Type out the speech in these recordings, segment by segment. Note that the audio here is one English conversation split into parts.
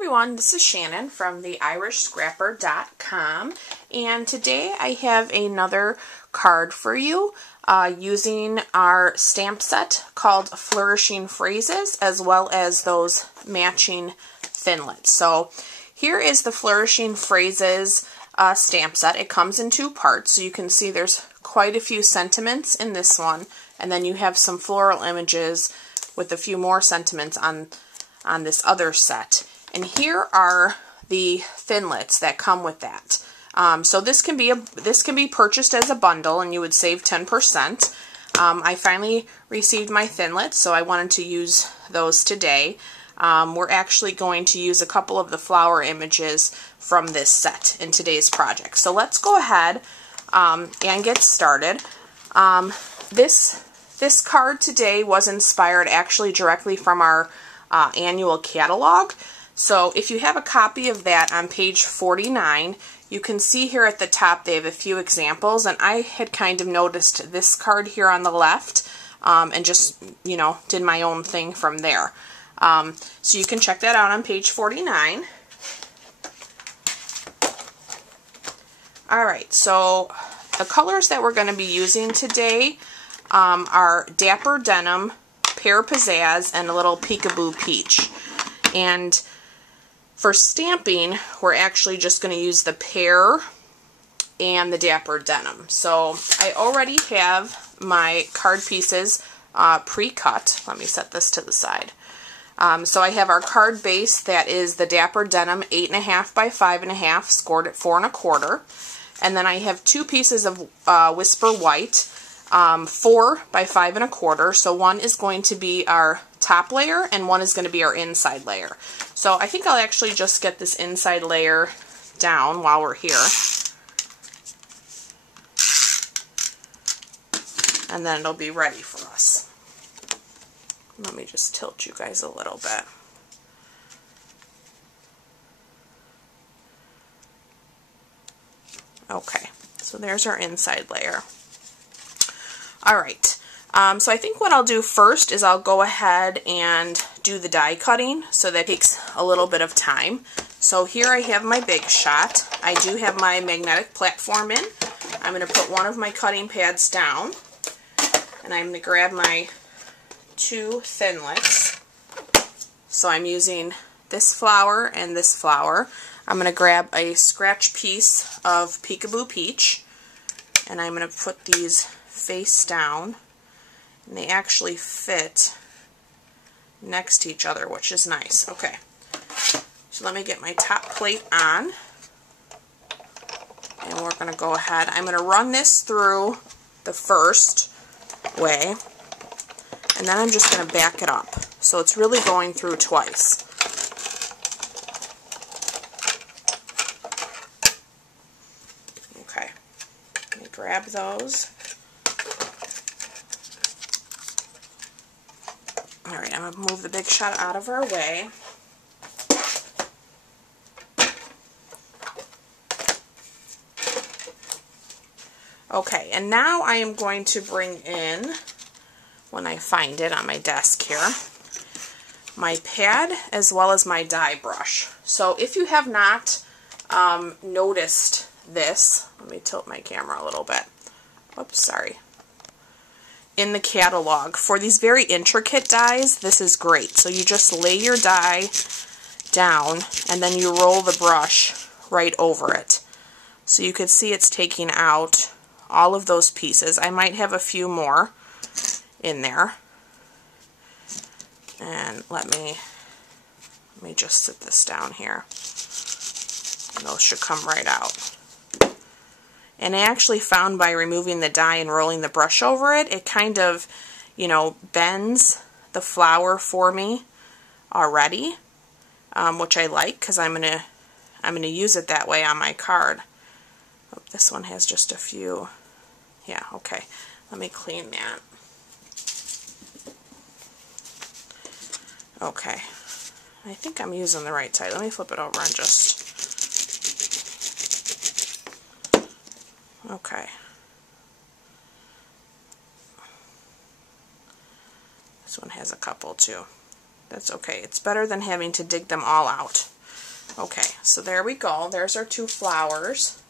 everyone, this is Shannon from theirishscrapper.com, and today I have another card for you using our stamp set called Flourishing Phrases, as well as those matching Thinlits. So here is the Flourishing Phrases stamp set. It comes in two parts, so you can see there's quite a few sentiments in this one, and then you have some floral images with a few more sentiments on this other set. And here are the Thinlits that come with that. So this can be purchased as a bundle, and you would save 10%. I finally received my Thinlits, so I wanted to use those today. We're actually going to use a couple of the flower images from this set in today's project. So let's go ahead and get started. This card today was inspired actually directly from our annual catalog. So if you have a copy of that on page 49, you can see here at the top they have a few examples, and I had kind of noticed this card here on the left and just, you know, did my own thing from there. So you can check that out on page 49. Alright, so the colors that we're going to be using today are Dapper Denim, Pear Pizzazz, and a little Peekaboo Peach. And for stamping, we're actually just going to use the Pear and the Dapper Denim. So I already have my card pieces pre-cut. Let me set this to the side. So I have our card base that is the Dapper Denim 8.5 by 5.5, scored at 4 1/4. And then I have two pieces of Whisper White, 4 by 5 1/4. So one is going to be our top layer and one is going to be our inside layer. So I think I'll actually just get this inside layer down while we're here. And then it'll be ready for us. Let me just tilt you guys a little bit. Okay, so there's our inside layer. Alright, so I think what I'll do first is I'll go ahead and do the die cutting, so that takes a little bit of time. So here I have my Big Shot. I do have my magnetic platform in. I'm going to put one of my cutting pads down, and I'm going to grab my two Thinlits. So I'm using this flower and this flower. I'm going to grab a scratch piece of Peekaboo Peach, and I'm going to put these face down, and they actually fit next to each other, which is nice. Okay, so let me get my top plate on, and we're going to go ahead. I'm going to run this through the first way, and then I'm just going to back it up. So it's really going through twice. Okay, let me grab those. Alright, I'm going to move the Big Shot out of our way. Okay, and now I am going to bring in, when I find it on my desk here, my pad as well as my die brush. So if you have not noticed this, let me tilt my camera a little bit. Oops, sorry. In the catalog, for these very intricate dies, this is great. So you just lay your die down and then you roll the brush right over it. So you can see it's taking out all of those pieces. I might have a few more in there. And let me just sit this down here. And those should come right out. And I actually found by removing the die and rolling the brush over it, it kind of, you know, bends the flower for me already, which I like because I'm gonna use it that way on my card. Oh, this one has just a few. Yeah, okay. Let me clean that. Okay. I think I'm using the right side. Let me flip it over and just... Okay. This one has a couple too. That's okay. It's better than having to dig them all out. Okay, so there we go. There's our 2 flowers.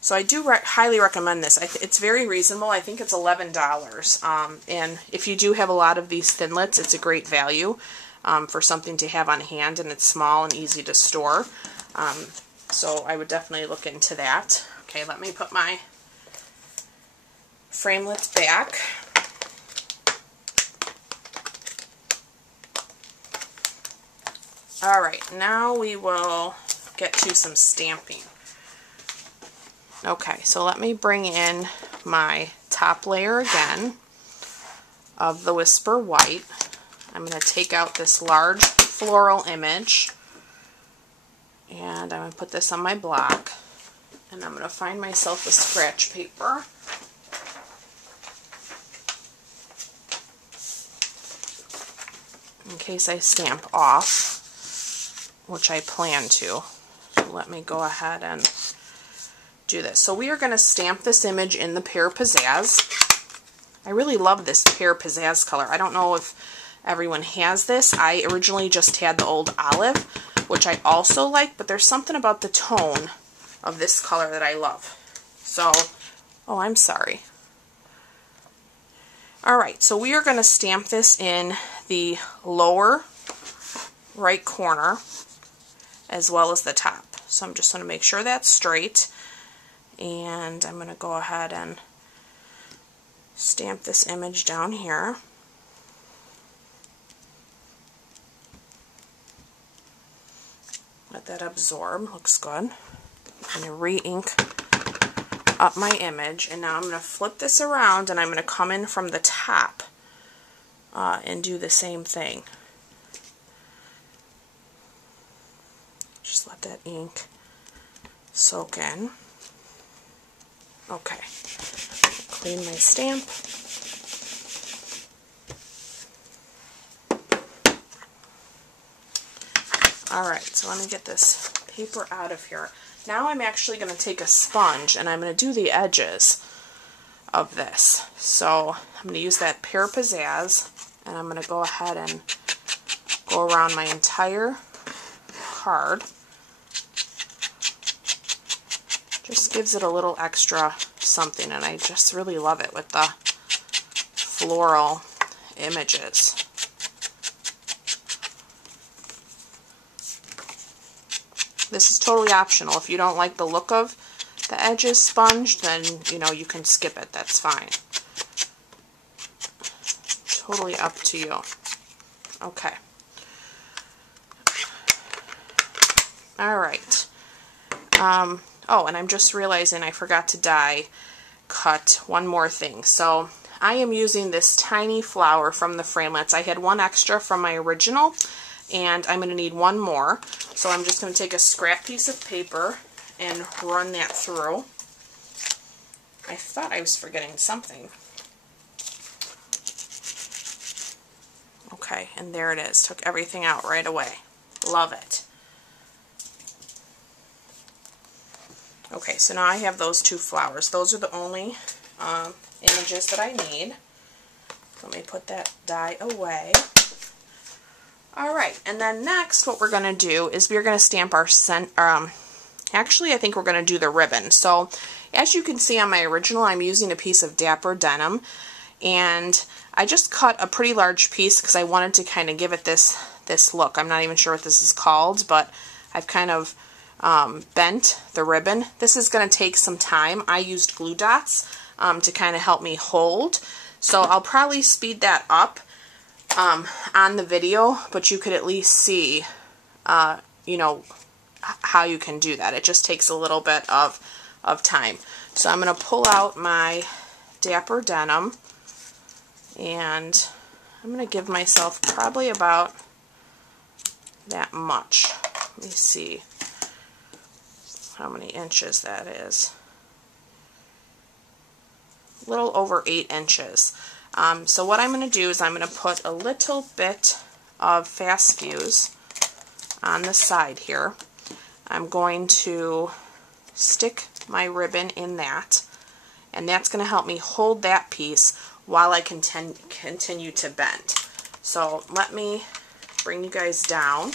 So I do highly recommend this. It's very reasonable. I think it's $11. And if you do have a lot of these thinlits, it's a great value for something to have on hand, and it's small and easy to store. So I would definitely look into that. Okay, let me put my framelits back. Alright, now we will get to some stamping. Okay, so let me bring in my top layer again of the Whisper White. I'm going to take out this large floral image, and I'm going to put this on my block, and I'm going to find myself a scratch paper. In case I stamp off, which I plan to. So let me go ahead and do this. So we are going to stamp this image in the Pear Pizzazz. I really love this Pear Pizzazz color. I don't know if everyone has this. I originally just had the old olive, which I also like, but there's something about the tone of this color that I love. So, oh, I'm sorry. Alright, so we are going to stamp this in the lower right corner as well as the top. So I'm just going to make sure that's straight. And I'm going to go ahead and stamp this image down here. Let that absorb. Looks good. I'm going to re-ink up my image, and now I'm going to flip this around, and I'm going to come in from the top and do the same thing. Just let that ink soak in. Okay, clean my stamp. Alright, so let me get this paper out of here. Now I'm actually going to take a sponge and I'm going to do the edges of this. So I'm going to use that Pear Pizzazz, and I'm going to go ahead and go around my entire card. Just gives it a little extra something, and I just really love it with the floral images. This is totally optional. If you don't like the look of the edges sponged, then, you know, you can skip it. That's fine. Totally up to you. Okay. Alright. Oh, and I'm just realizing I forgot to die cut one more thing. So I am using this tiny flower from the framelits. I had one extra from my original, and I'm going to need one more. So I'm just going to take a scrap piece of paper and run that through. I thought I was forgetting something. Okay, and there it is. Took everything out right away. Love it. Okay, so now I have those 2 flowers. Those are the only images that I need. Let me put that die away. Alright, and then next what we're going to do is we're going to stamp our actually I think we're going to do the ribbon. So as you can see on my original, I'm using a piece of Dapper Denim, and I just cut a pretty large piece because I wanted to kind of give it this look. I'm not even sure what this is called, but I've kind of bent the ribbon. This is going to take some time. I used glue dots to kind of help me hold, so I'll probably speed that up on the video, but you could at least see you know, how you can do that. It just takes a little bit of time. So I'm going to pull out my Dapper Denim, and I'm going to give myself probably about that much. Let me see how many inches that is. A little over 8 inches. So what I'm going to do is I'm going to put a little bit of Fast Fuse on the side here. I'm going to stick my ribbon in that, and that's going to help me hold that piece while I continue to bend. So let me bring you guys down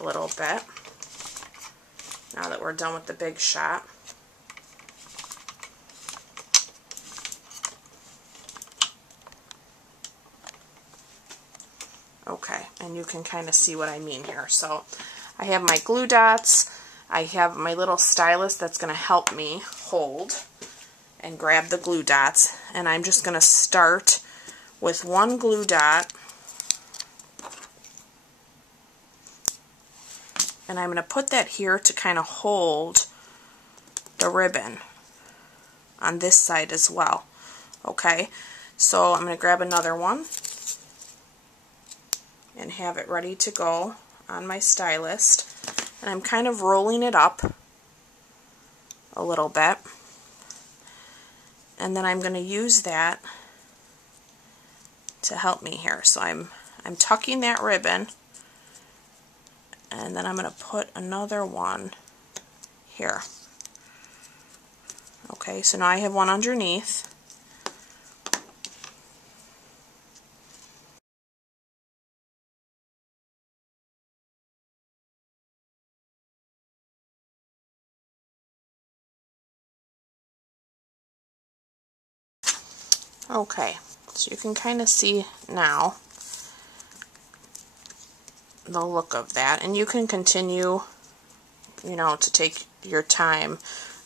a little bit now that we're done with the big shot. Okay, and you can kind of see what I mean here. So I have my glue dots, I have my little stylus that's going to help me hold and grab the glue dots, and I'm just going to start with one glue dot, and I'm going to put that here to kind of hold the ribbon on this side as well. Okay, so I'm going to grab another one and have it ready to go on my stylus, and I'm kind of rolling it up a little bit, and then I'm going to use that to help me here. So I'm tucking that ribbon, and then I'm going to put another one here. Okay, so now I have one underneath. Okay, so you can kind of see now the look of that, and you can continue, you know, to take your time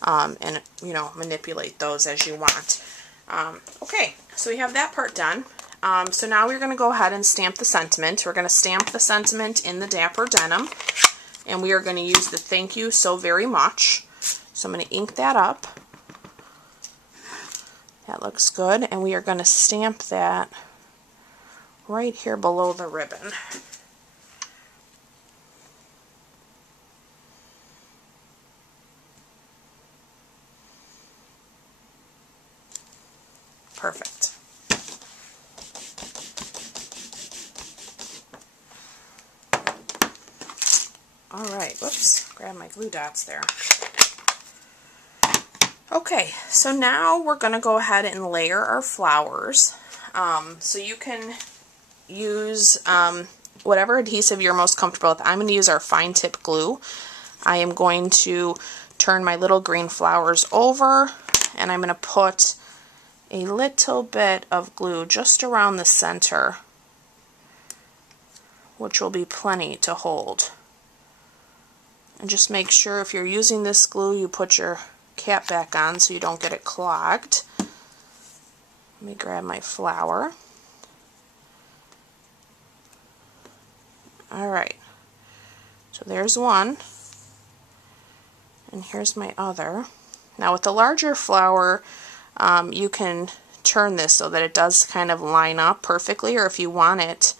and, you know, manipulate those as you want. Okay, so we have that part done. So now we're going to go ahead and stamp the sentiment. We're going to stamp the sentiment in the Dapper Denim, and we are going to use the thank you so very much. So I'm going to ink that up. That looks good, and we are going to stamp that right here below the ribbon. Perfect. Alright, whoops, grab my glue dots there. Okay, so now we're going to go ahead and layer our flowers. So you can use whatever adhesive you're most comfortable with. I'm going to use our fine tip glue. I am going to turn my little green flowers over, and I'm going to put a little bit of glue just around the center, which will be plenty to hold. And just make sure if you're using this glue, you put your cap back on so you don't get it clogged. Let me grab my flower. Alright, so there's one, and here's my other. Now with the larger flower, you can turn this so that it does kind of line up perfectly, or if you want it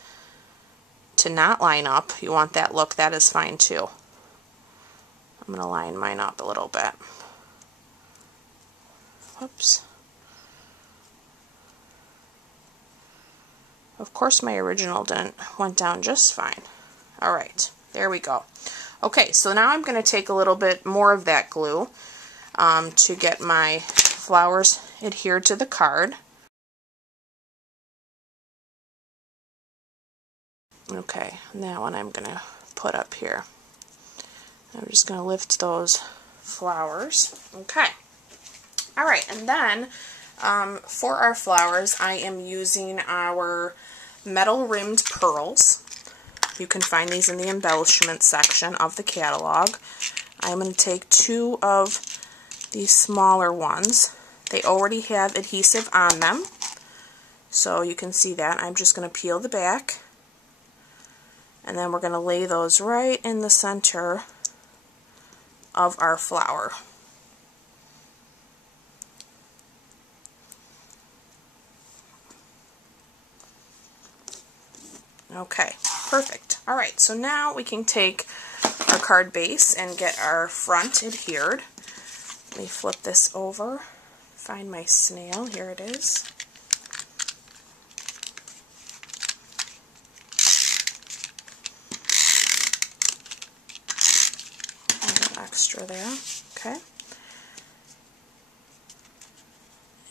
to not line up, you want that look, that is fine too. I'm going to line mine up a little bit. Whoops. Of course my original went down just fine. Alright, there we go. Okay, so now I'm going to take a little bit more of that glue to get my flowers adhered to the card. Okay, and that one I'm going to put up here. I'm just going to lift those flowers. Okay. Alright, and then for our flowers, I am using our metal rimmed pearls. You can find these in the embellishment section of the catalog. I'm going to take two of these smaller ones. They already have adhesive on them, so you can see that. I'm just going to peel the back, and then we're going to lay those right in the center of our flower. Okay, perfect. Alright, so now we can take our card base and get our front adhered. Let me flip this over, find my snail, here it is. A little extra there, okay.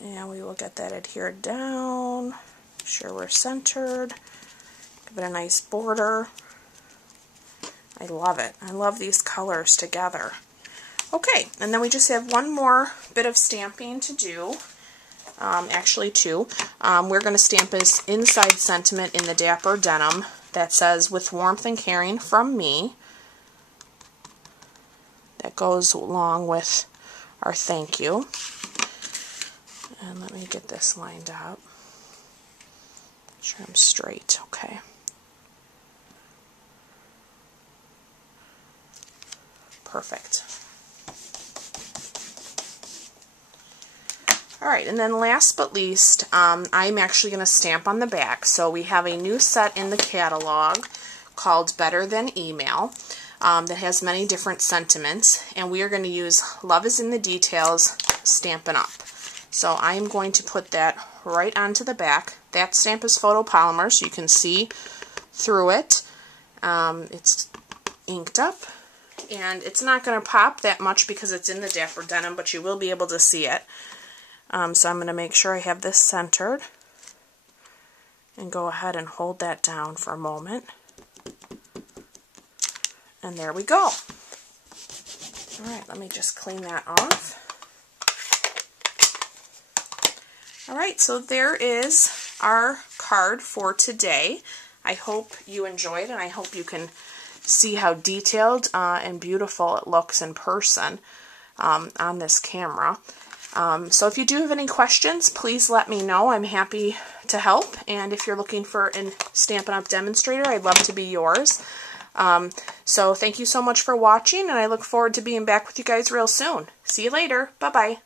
And we will get that adhered down, make sure we're centered. Give Give it a nice border. I love it. I love these colors together. Okay, and then we just have one more bit of stamping to do. Actually two. We're going to stamp his inside sentiment in the Dapper Denim that says, "With warmth and caring from me." That goes along with our thank you. And let me get this lined up. Make sure I'm straight. Okay. Perfect. Alright, and then last but least, I'm actually going to stamp on the back. So we have a new set in the catalog called Better Than Email that has many different sentiments, and we are going to use Love is in the Details Stampin' Up. So I'm going to put that right onto the back. That stamp is photopolymer, so you can see through it. It's inked up. And it's not going to pop that much because it's in the Dapper Denim, but you will be able to see it. So I'm going to make sure I have this centered. And go ahead and hold that down for a moment. And there we go. Alright, let me just clean that off. Alright, so there is our card for today. I hope you enjoyed, and I hope you can see how detailed and beautiful it looks in person on this camera. So if you do have any questions, please let me know. I'm happy to help. And if you're looking for a Stampin' Up! Demonstrator, I'd love to be yours. So thank you so much for watching, and I look forward to being back with you guys real soon. See you later. Bye-bye.